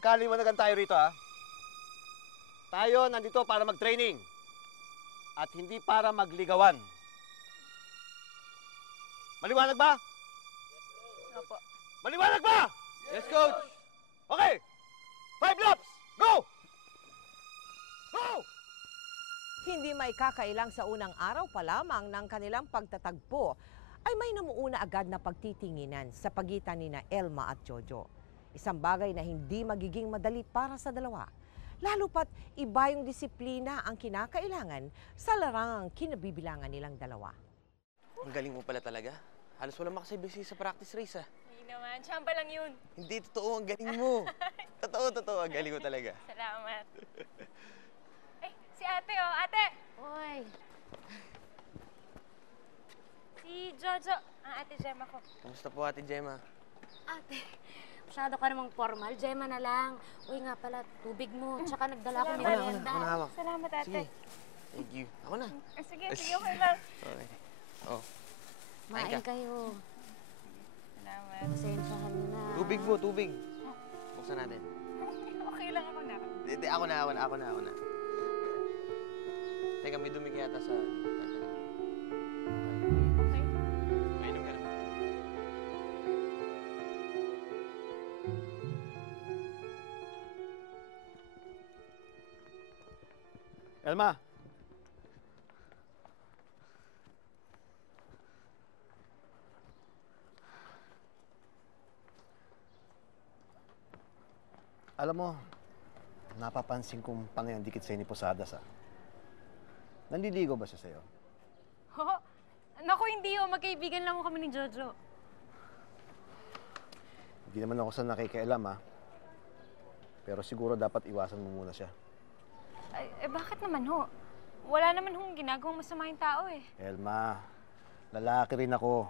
Magkaliwanagan tayo rito, ha? Tayo nandito para mag-training. At hindi para magligawan. Maliwanag ba? Yes, Opo. Maliwanag ba? Yes, Coach! Okay! 5 laps! Go! Go! Hindi may kakailang sa unang araw pa lamang ng kanilang pagtatagpo ay may namuuna agad na pagtitinginan sa pagitan nina Elma at Jojo. Isang bagay na hindi magiging madali para sa dalawa. Lalo pat iba yung disiplina ang kinakailangan sa larangang kinabibilangan nilang dalawa. Ang galing mo pala talaga. Halos walang makasibisi sa practice race, Hindi naman, tsamba lang yun. Hindi, totoo. Ang galing mo. Totoo. Ang galing mo talaga. Salamat. Eh, si ate oh, ate! Hoy, Si Jojo, ang ate Gemma ko. Kamusta po, Ate Gemma? ate, masyado ka namang formal. Gemma na lang. Uy nga pala, tubig mo. Tsaka nagdala ko ni Salamat. merienda. Ako na hawak. Salamat, ate. Sige. Thank you. Ako na. Sige, okay lang. Okay. Oh. Main kayo. Salamat. Pasensya ka na. Tubig po, tubig. Buksan natin. Okay lang ako na. Hindi, ako na. Teka, may dumi yata sa... Okay. Mainom ka naman. Elma! Alam mo, napapansin kong panay ang dikit sa'yo ni Posadas, ah. Nandiligo ba siya sa'yo? Oo. Naku, hindi oh. Magkaibigan lang kami ni Jojo. Hindi naman ako sa nakikialam, ah. Pero siguro dapat iwasan mo muna siya. Bakit naman ho? Wala naman hong ginagawang masama yung tao eh. Elma, lalaki rin ako.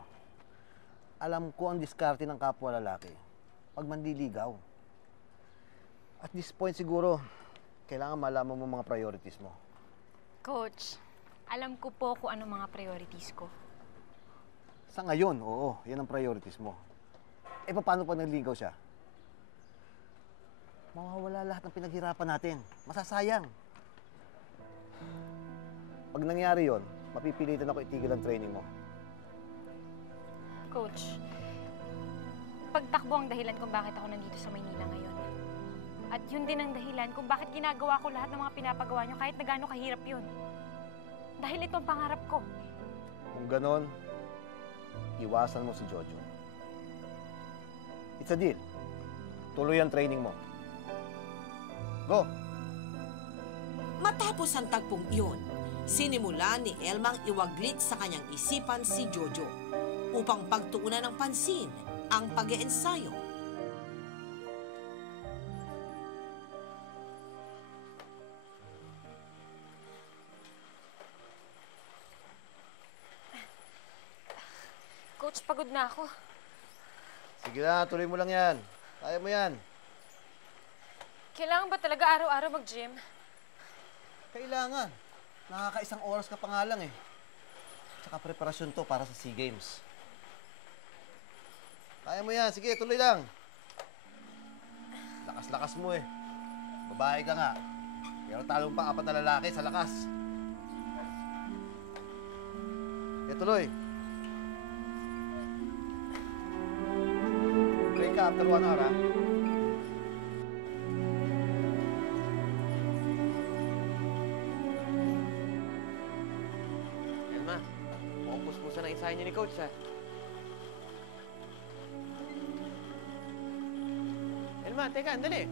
Alam ko ang diskarte ng kapwa lalaki pag mandiligaw. At this point siguro, kailangan malaman mo mga priorities mo. Coach, alam ko po kung ano mga priorities ko. Sa ngayon, oo, yan ang priorities mo. Eh, paano pag nagligaw siya? Mawawala lahat ng pinaghirapan natin. Masasayang. Pag nangyari yon, mapipilitan ako itigil ang training mo. Coach, pagtakbo ang dahilan kung bakit ako nandito sa Maynila ngayon. At yun din ang dahilan kung bakit ginagawa ko lahat ng mga pinapagawa nyo kahit na gaano kahirap yun. Dahil ito ang pangarap ko. Kung ganon, iwasan mo si Jojo. It's a deal. Tuloy ang training mo. Go! Matapos ang tagpong iyon, sinimula ni Elmang iwaglit sa kanyang isipan si Jojo upang pagtuunan ng pansin ang pag-iensayo. Coach, pagod na ako. Sige na, tuloy mo lang yan. Kaya mo yan. Kailangan ba talaga araw-araw mag-gym? Kailangan. Nakakaisang oras ka pa nga lang eh. Tsaka preparasyon to para sa SEA Games. Kaya mo yan. Sige, tuloy lang. Lakas-lakas mo eh. Babae ka nga. Pero talong pa 4 na lalaki sa lakas. Sige, tuloy. Break ka after 1 hour, ha? Elma, mukhang puspusan ang ensayo niyo ni Coach, ha? Elma, teka, andali.